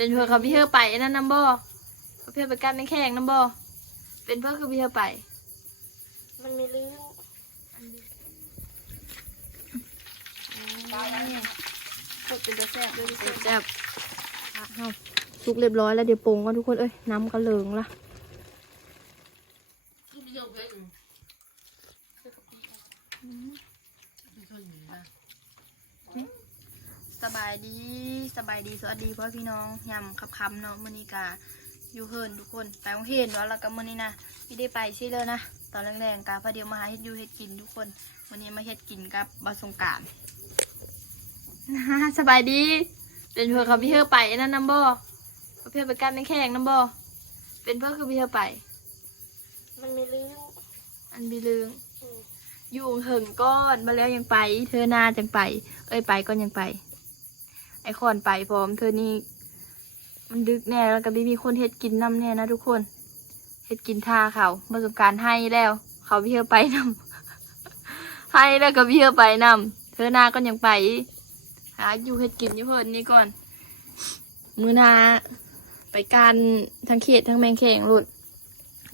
เป็นเพื่อเขาพี่เธอไปนั่นน้ำบ่เขาพี่ไปกันในแข่งน้ำบ่เป็นเพื่อคือพี่เธอไปมันมีลิ้นกดเป็นตัวแซ่บด้วยแซ่บสุกเรียบร้อยแล้วเดี๋ยวปรุงกันทุกคนเอ้ยน้ำกระเหลิงละสบายดีสวัสดีพ่อพี่น้องยำคำเนาะมื้อนี้กะอยู่เฮิร์นทุกคนไปโรงเรียนแล้วก็มื้อนี้นะไม่ได้ไปใช่เลยนะตอนแรงๆกะพอเดียวมาหาเฮ็ดอยู่เฮ็ดกินทุกคนมื้อนี้มาเฮ็ดกินกับบะสงกรานต์สบายดีเป็นเพื่อเขาพี่เธอไปนั่นน้ำบ่เขาพี่ไปกันในแข่งน้ำบ่เป็นเพื่อคือพี่เธอไปมันมีลิ้นอันบีลึงอยู่เหิงก้อนมาแล้วยังไปเธอหน้าจังไปเอ้ยไปก็ยังไปไอคอนไปพร้อมเธอนี่มันดึกแน่แล้วก็มีคนเฮ็ดกินน้ำแน่นะทุกคนเฮ็ดกินท่าเขาประสบการณ์ให้แล้วเขาพี่เธอไปน้ำให้แล้วก็พี่เธอไปน้ำเธอหน้าก็ยังไปหาอยู่เฮ็ดกินอยู่เพิ่นนี่ก่อนมือนาไปการทั้งเขตทั้งแมงแข่งหลุด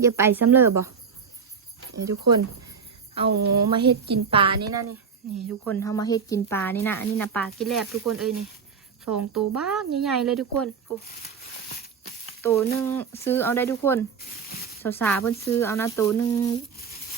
อย่าไปซ้ำเลยบ่นี่ทุกคนเอามาเฮ็ดกินปลานี่นะนี่ทุกคนเอามาเฮ็ดกินปลานี่นะอันนี้นะปลากินแลบทุกคนเอ้ยนี่2 ตัวบ้างใหญ่ๆเลยทุกคนตัวหนึ่งซื้อเอาได้ทุกคนสาวๆเพิ่นซื้อเอานะตัวหนึ่ง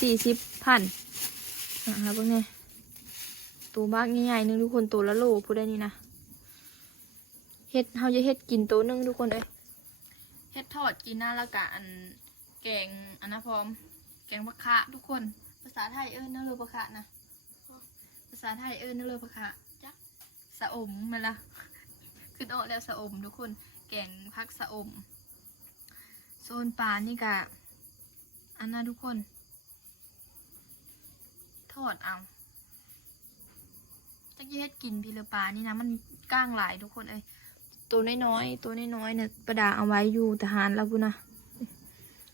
40,000นะครับพวกนี้ตัวบ้างใหญ่ๆนึงทุกคนตัวละโลพูดได้นี่นะเฮ็ดเฮาจะเฮ็ดกินตัวหนึ่งทุกคนเอ้ยเฮ็ดทอดกินนะแล้วก็อันแกงอันนะพร้อมแกงผักคะทุกคนภาษาไทยเอิ้นเนื้อเรือผักคะนะภาษาไทยเอิ้นเนื้อเรือผักคะจ้ะสะอมมันละขึ้นออกแล้วสะอมทุกคนแกงผักสะอมโซนปลานี่กะอันนั้นทุกคนทอดเอาจะเฮ็ดกินพี่เรือปลานี่นะมันก้างหลายทุกคนเอ้ยตัวน้อยๆเนี่ยประดาเอาไว้อยู่ทหารแล้วพูนะ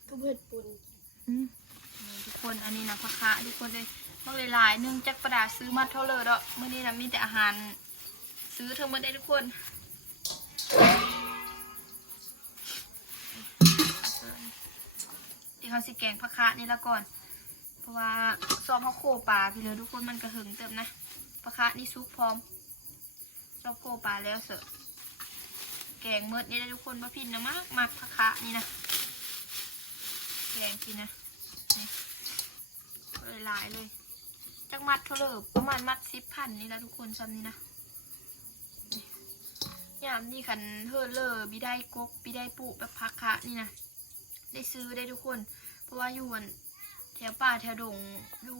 ก็เบิดปุ่นทุกคนอันนี้นะผักคะทุกคนเลยบางหลายๆนึงจักประดาซื้อมาเท่าเลยดอกเมื่อนี้นะมีแต่อาหารซื้อเท่ามื่อได้ทุกคนที่เขาสิแกงผักคะนี่แล้วก่อนเพราะว่าซอมเขาโคปลาพี่เลยทุกคนมันกระหึงเติมนะผักคะนี่ซุปพร้อมซอมโคปลาแล้วเสร็จแกงเมื่อนี่ได้ทุกคนมาพินนะมากผักคะนี่นะแกงกินนะนี่หลายเลยจักมัดเขาเลยประมาณมัด10,000นี่แล้วทุกคนซ้ำนี่นะยามนี่ขันเฮิร์เลอร์บิได้กกบิได้ปุแบบพักคะนี่นะได้ซื้อได้ทุกคนเพราะว่าอยู่แถวป่าแถวดงอยู่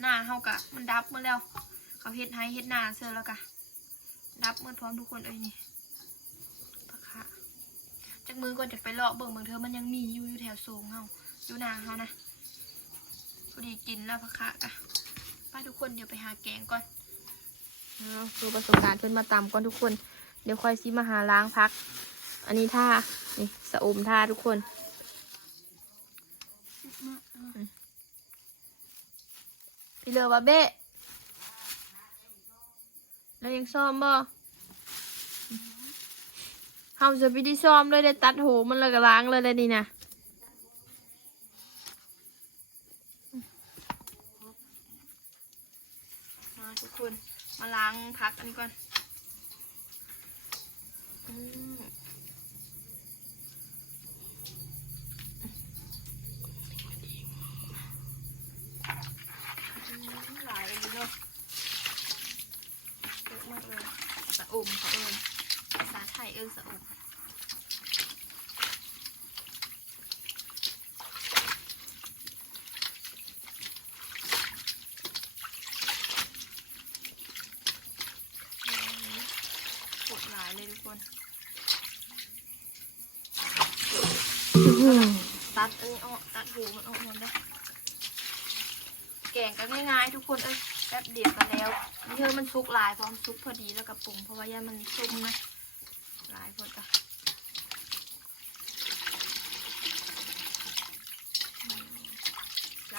หน้าเฮากะมันดับเมื่อแล้วเขาเฮ็ดให้เฮ็ดหน้าเสื้อแล้วกะดับเมื่อพร้อมทุกคนเอ้ยนี่พักคะจากมือก่อนจะไปเลาะเบิ่งเธอมันยังมีอยู่แถวโซงเฮาอยู่หน้าเฮานะพอดีกินแล้วพักคะกะป้าทุกคนเดี๋ยวไปหาแกงก่อนดูประสบการณ์เพื่อนมาตำก่อนทุกคนเดี๋ยวค่อยซิมาหาล้างพักอันนี้ท่านี่สะอมท่าทุกคนพี่เลอว่าเบ้แล้วยังซ้อมบ่เฮาจะไปที่ซ้อมเลยได้ตัดหูมันเลยก็ล้างเลยได้นี่นะมาทุกคนมาล้างพักอันนี้ก่อนหลายเลยเนาะเยอะมากเลยสะอมเขาภาษาไทยสะอมปวดหลายเลยทุกคนตัดอันนี้ออกตัดหูมันออกหมดเลยแกงก็ง่ายๆทุกคนเอ้ยแป๊บเดียวกันแล้วนี่เธอมันซุกหลายพร้อมซุกพอดีแล้วกับปรุงเพราะว่าย่ามันซุ่มนะหลายพอจ้ะ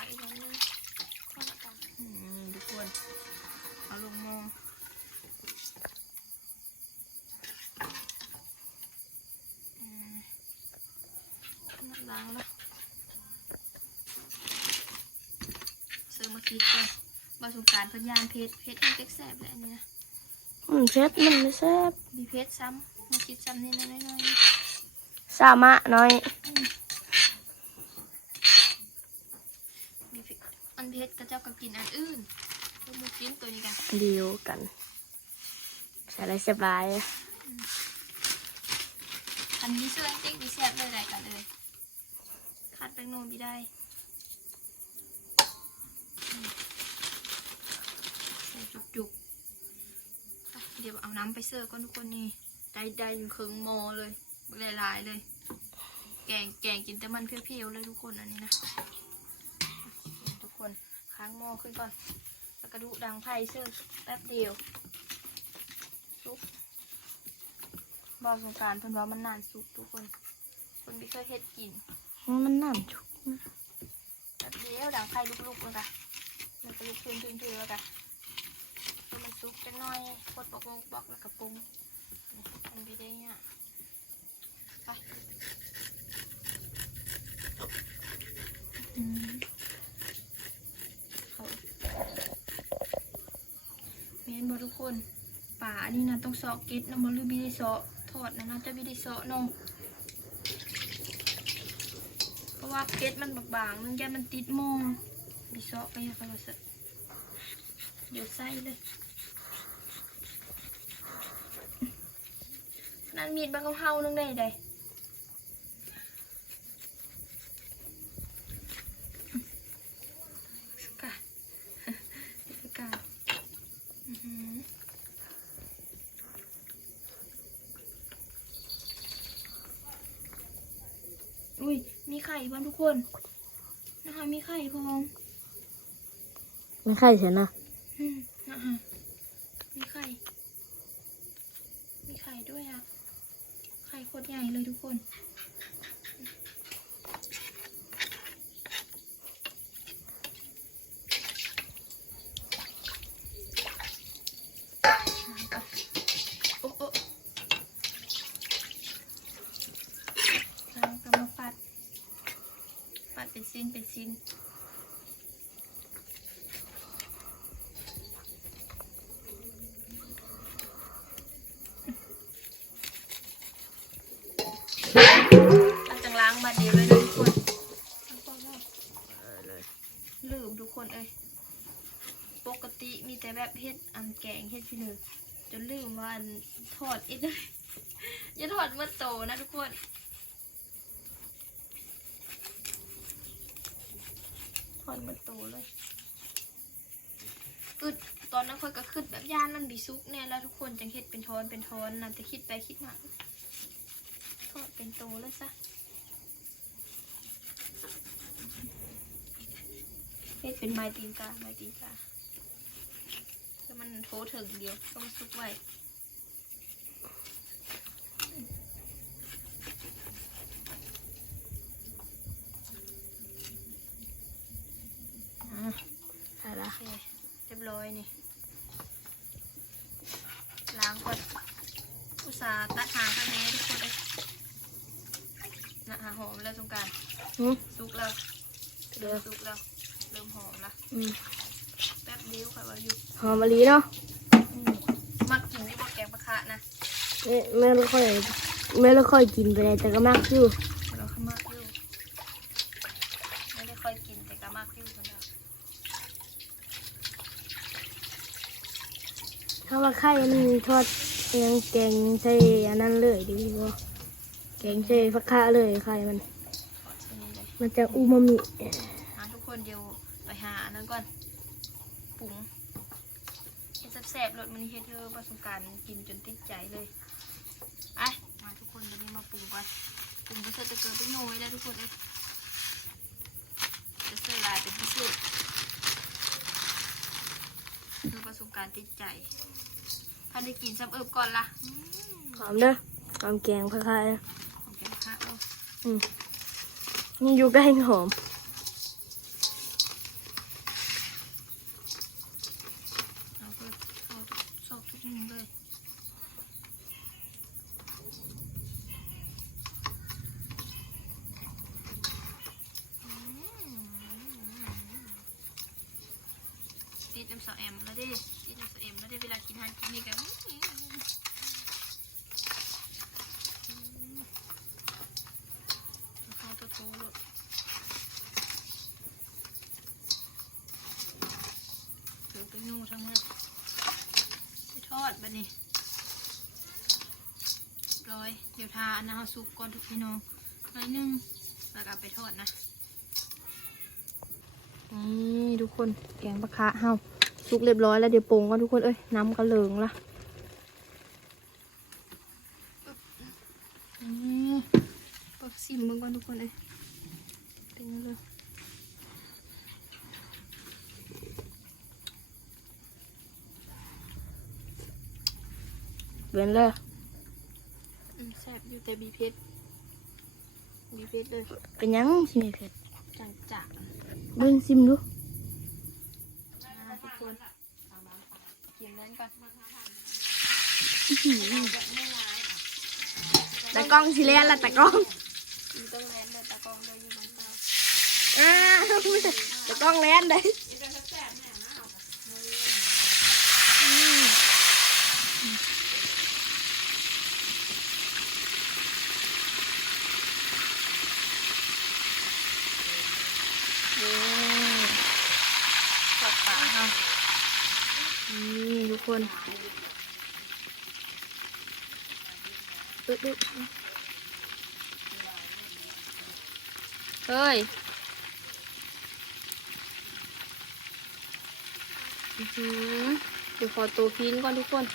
อีกนิดนึงทุกคนเอาลงมอง ล้างแล้วเสิร์ฟมาคิดก่อนบาสงกรานต์เพิ่นยานเพชรให้เต็กแสบเลยอันนี้นะ เพชรมันไม่แซ่บ มีเพชรซ้ำมาคิดซ้ำนี่น้อย สามะน้อย ๆมีเพชรอันเพชรกระเจ้าก็กินอันอื่นก็มากินตัวนี้กัน เดียวกันใส่ได้สบาย อันนี้ช่วยเต็กดีแสบเลยได้กันเลยขาดแป้งนมไม่ได้ใส่จุกๆเดี๋ยวเอาน้ำไปเสิร์ฟก่อนทุกคนนี่ได้อยู่ครึ่งหม้อเลยหลายๆเลยแกงกินแต่มันเพียวๆเลยทุกคนอันนี้นะทุกคนค้างหม้อขึ้นก่อนแล้วก็ดูดังไผ่เสิร์ฟแป๊บเดียวซุปบอสงกรานต์เพิ่นว่ามันนานสุกทุกคนไม่เคยเฮ็ดกิน มันน้ำชุก แป๊บเดียวดังไผ่ลุกๆเลยค่ะมันก็ลุกขึ้นแล้วค่ะพอมันซุกจะน้อยกดบอกแล้วก็ปรุงมันไม่ได้เนี่ยไปเมียนบอทุกคนป่าอันนี้นะต้องเซาะเก็ดนะมันลืมไม่ได้เซาะทอดนะจะไม่ได้เซาะน้องเพราะว่าเก็ดมันบางๆนึงแกมันติดมองมีเซาะไปอะค่ะว่าเสร็จเดี๋ยวใส่เลยนั่นมีดบางเฮานึงได้ใดกาสกาอุ้ยมีไข่บ้างทุกคนนะคะมีไข่พอง ไม่ค่อยเสียนะ นะคะมีไข่ มีไข่ด้วยอ่ะ ไข่โคตรใหญ่เลยทุกคนโอ้โอ้แล้วก็มาปัดเป็นชิ้นเราจะล้างมาเดียวเลยนะทุกคนลืมทุกคนปกติมีแต่แบบเฮ็ดอันแกงเฮ็ดพี่เลยจนลืมว่าอันทอดอีกเลยอย่าทอดมันโตนะทุกคนทอดมันโตเลยตอนนั้นค่อยก็ขึ้นแบบย่านมันบีซุกแน่แล้วทุกคนจังเฮ็ดเป็นทอนนะแต่คิดไปคิดมาทอดเป็นโตเลยซะเฮ็ดเป็นไม้ตีนกาแล้วมันโถถึงเดียวต้องซุกไว้ใช่ละ โอเคเรียบร้อยนี่ล้างก่อนอุตส่าห์ตัดหางข้างนี้ทุกคนเลยนะหอมแล้วสงกรานต์ซุกแล้วเริ่มซุกแล้วเริ่มหอมละแป๊บเดียวค่ะว่าอยู่ หอมมะลิเนาะ มักกินไม่บอกแกงปลาคะนะ ไม่ค่อยกินไปเลยแต่ก็มากอยู่ เราขมักอยู่ไม่ได้ค่อยกินแต่ก็มักอยู่กันแล้ว ถ้าว่าไข่มันทอดยังแกงใส่อันนั้นเลยดีกว่าแกงใส่ฟักคะเลยไข่มัน ทอดชนิดเลย มันจะอูมามิ ทุกคนเดี๋ยวไปหาอันนั้นก่อนปรุงเฮ็ดแซ่บๆรสมันเฮ็ดเธอประสบการณ์กินจนติดใจเลยไปมาทุกคนเดี๋ยวนี้มาปรุงก่อนปรุงก็เสร็จจะเกิดเป็นโนยแล้วทุกคนจะใส่ลายเป็นพิเศษคือประสบการณ์ติดใจถ้าได้กินซ้ำก่อนล่ะ หอมเด้อหอมแกงฟักคะ ของแกงค่ะ นี่อยู่ใกล้หอม เอาไปเอาซอกทุกมุมเลย สาวแอมแล้วได้ติดอยู่สาวแอมแล้วได้เวลากินทานกินนี่กันข้าวโตๆเลยเดี๋ยวไปนู่ทั้งนั้นไปทอดบะนี่ร้อยเดี๋ยวทาอันนั้นเอาซุปก่อนทุกพี่น้องหน่อยนึงแล้วก็เอาไปทอดนะนี่ทุกคนแกงปลาคะเฮาซุกเรียบร้อยแล้วเดี๋ยวปรุงก่อนทุกคนเอ้ยน้ำกระเหลิงละปักซิมเบิ่งก่อนทุกคนเอ้ยเป็นยังไงเว้นเลยแซ่บอยู่แต่บีเพชรเลยเป็นยังสิมีเพชรจังๆ เบิ่งซิมดู ทุกคนกินนั้นก่อน ตะกล้องสิเลียนละตะกล้อง มีต้องแลนเลยตากล้องเลยอยู่มันเตา ตะกล้องแลนได้ทอดปลาค่ะนี่ทุกคนเฮ้ยเดี๋ยวขอตัวพินก่อนทุกคน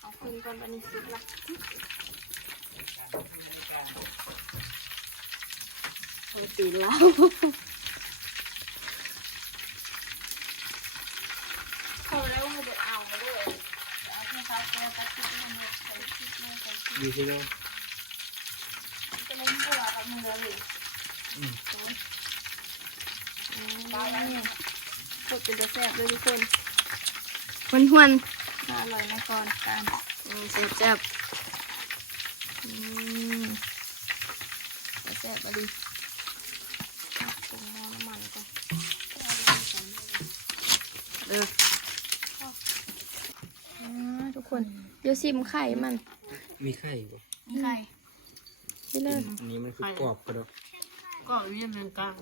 เอาคืนก่อนวันนี้สุดละตีแล้วเขาแล้วมันจะเอามาด้วยเอาที่เขาแกตัดชิ้นมันใส่ชิ้นมันใส่ชิ้น ดีใช่ไหม จะเล่นบัวกับมือเลยกดเป็นจะแซ่บเลยทุกคน หวน อร่อยนะก่อนการ แซ่บ แซ่บมาดิปรุงหม้อน้ำมันก่อนทุกคนเดี๋ยวซิมไข่มัน มีไข่ป่ะ นี่ไข่ นี่เลย อันนี้มันคือกรอบกระดก ก็เรียนเป็นกลาง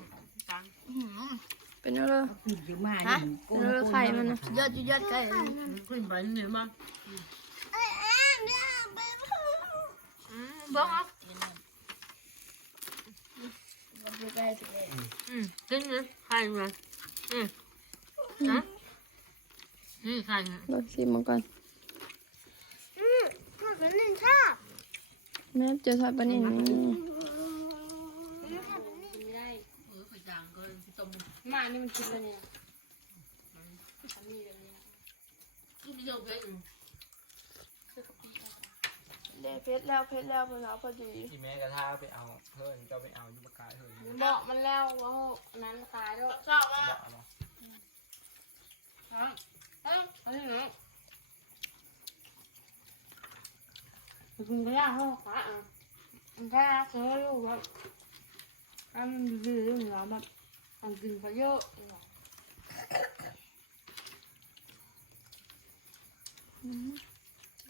เป็นอะไร อยู่มา ฮะเป็นอะไรไข่มันนะยอดไข่ ขึ้นไปเนี่ยมั้ง บ้องอ่ะ ขึ้นเลยใครมาฮะนี่ใคร ลองซิมมาก่อนแม่เจอทอดปลานิ่ม ขยางก็ต้ม มานี่มันคิดแล้วเนี่ย ที่เดียวกัน เดเพชรแล้วเพชรแล้วเพชรแล้วพอดี ที่แม่กระทาไปเอาเพิ่นเจ้าไปเอายุบกายเพิ่น บอกมันแล้วว่านั้นขายแล้วชอบมาก บอกเนาะ อะไรเนาะคุณก็ยากเขาขามันแค่เคยรู้ว่าอันดื้อๆเหรอมันมันกินไปเยอะ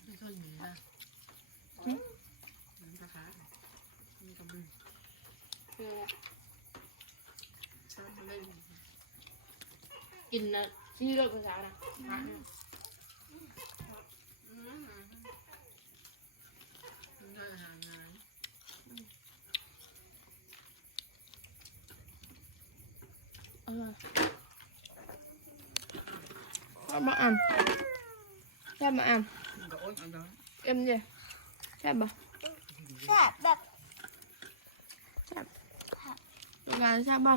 ไม่ค่อยมีนะมันจะขามีกำลังกินนะที่เลิกภาษานะได้หางาน ชอบมาอ่านชอบมาอ่าน ก็อ้นอันนั้น เอ็มเจชอบปะ แซ่บแบบ ตัวงานชอบปะ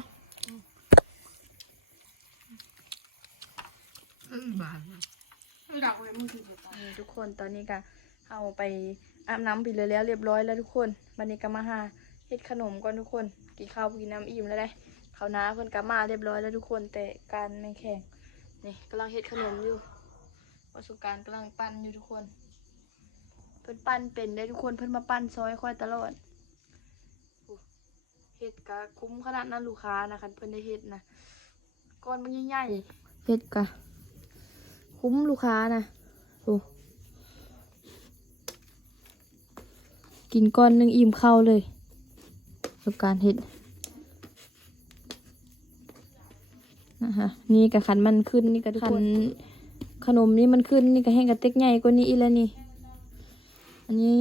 บานดักเลยมึงคือ ทุกคนตอนนี้ก็เอาไปอาบน้ำไปเลยแล้วเรียบร้อยแล้วทุกคนวันนี้ก็มาหาเฮ็ดขนมก่อนทุกคนกินข้าวกินน้ำอิ่มแล้วได้ข้าวหน้าเพิ่นก็มาเรียบร้อยแล้วทุกคนแต่การไม่แข็งนี่กำลังเฮ็ดขนมอยู่ประสบการณ์กำลังปั้นอยู่ทุกคนเพิ่นปั้นเป็นได้ทุกคนเพิ่นมาปั้นซอยค่อยตลอด เฮ็ดก็คุ้มขนาดนั้นลูกค้านะคันเพิ่นได้เฮ็ดนะก้อนมันใหญ่ๆเฮ็ดก็คุ้มลูกค้านะโอ้กินก้อนหนึงอิ่มข้าวเลยกับการเฮ็ดนะคะนี่กับขันมันขึ้นนี่กับขันขนมนี่มันขึ้นนี่กับแห้งกับเต็กใหญ่กว่านี้อีแล้วนี่อันนี้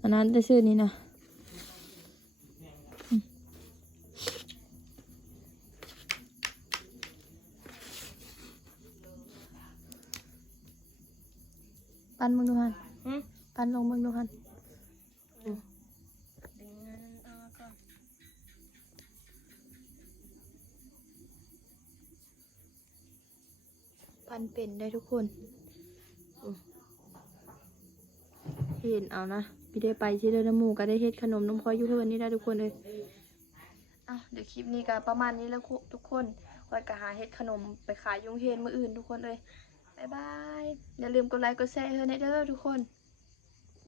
อันนั้นจะชื่อนี้นะปั้นมึงดูฮันปั้นลงมึงดูฮันปั้นเป็นได้ทุกคนเห็นเอานะพี่ได้ไปที่เดินน้ำหมูก็ได้เฮ็ดขนมนมคอยอยู่เพื่อนนี่ได้ทุกคนเลยเดี๋ยวคลิปนี้ก็ประมาณนี้แล้วทุกคนไว้ก็หาเฮ็ดขนมไปขายยุงเฮนมื้ออื่นทุกคนเลยบ๊ายบายอย่าลืมกดไลค์กดแชร์ให้เด้อทุกคน